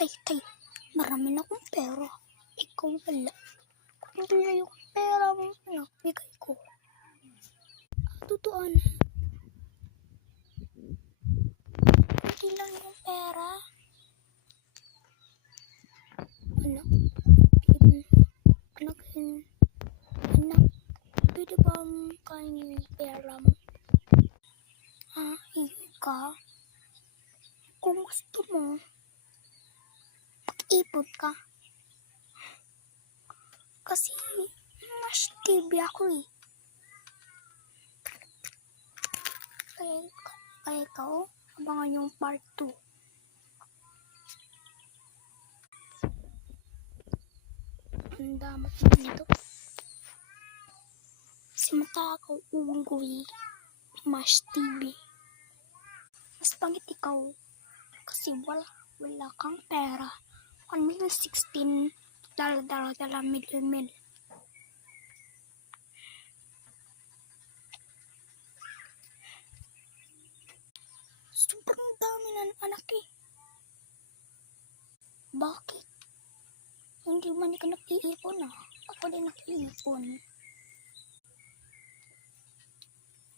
Tay, marami na akong pera. Ikaw wala. Kung hindi na yung pera mo, bigay ko. Totoo na. Hindi lang yung pera. Anak, pwede bang kain yung pera mo? Ika? Kung gusto mo, mag-ipon ka. Kasi, mas TV ako eh. Kaya ikaw, abangan yung part 2. Ang damat nito. Si Matakaw Unggoy, mas TV. Mas pangit ikaw. Kasi wala kang pera. 1,016,000 dala mil. Sobrang dami ng anak eh. Bakit? Hindi man ka nag-iipon Ako din nag-iipon.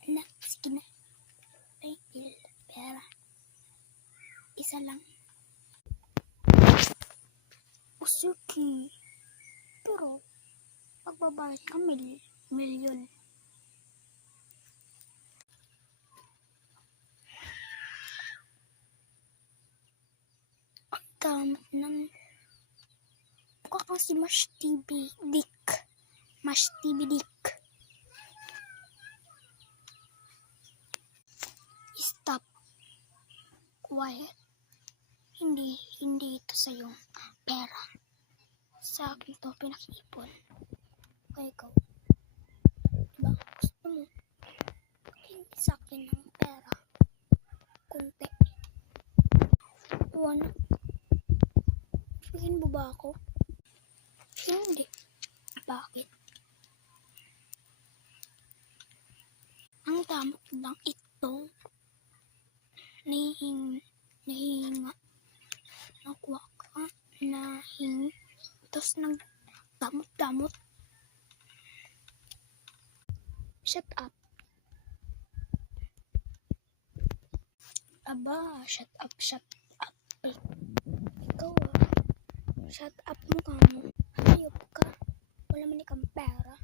Anak, sige na. Ay, pera. Isa lang. O sige. Pero, pagbabayad ka milyon. Ang damot ng mukha kang si Mash TV Dick. Mash TV Dick. Stop. Quiet. Hindi ito sa'yo pera. Sa akin to pinag-ipon. Kaya ikaw, diba gusto mo? Hindi sa akin ng pera. Kunti. O ano? Bigyan mo ba ako? Hindi. Bakit? Ang damot lang ito. Nahihinga. Nakuha ka. Nahingi. Tapos damot. Shut up. Aba, shut up. Ikaw shut up mo ka mo. Hayop ka. Wala man ikang pera.